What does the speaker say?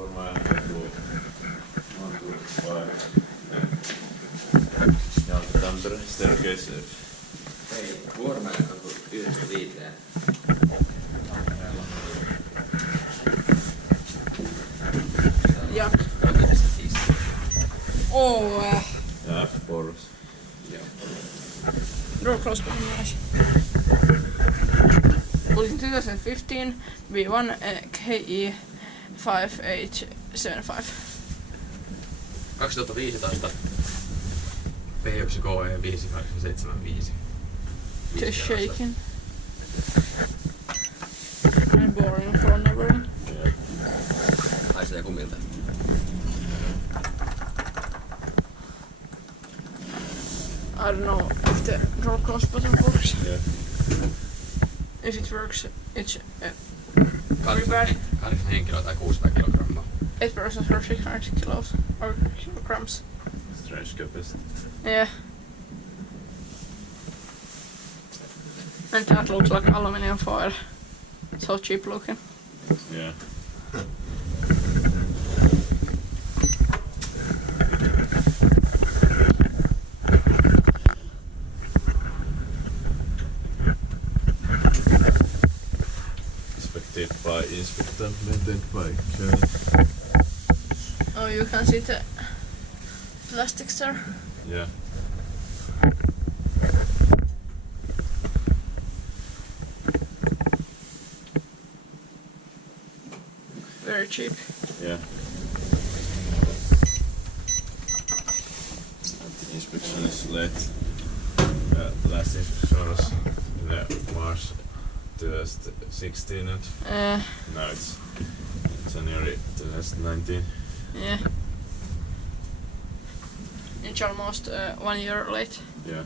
Kuormaajankatu, Janka, Tampere, staircase. Ei, Kuormaajankatu 1-5. Ja. Ja F-Boros. Joo. Door close button myös. Was in 2015, we won KE 5875. 2015 P1 KE 5875. Just shaking. And boring for never. Haisee kumilta. I don't know if the door close button works. Yeah. If it works, it's very bad. 8 henkilöä tai 600 kilogrammaa. 8 persons for 600 kilos or kilograms. Strange capacity. Yeah. And that looks like aluminum foil. So cheap looking. Yeah. Inspected by Inspecta, maintained by Kone. Oh, you can see the plastics there. Yeah. Very cheap. Yeah. The inspection is late. Last inspection was in March 2016 and now it's January 2019. Yeah. It's almost 1 year late. Yeah.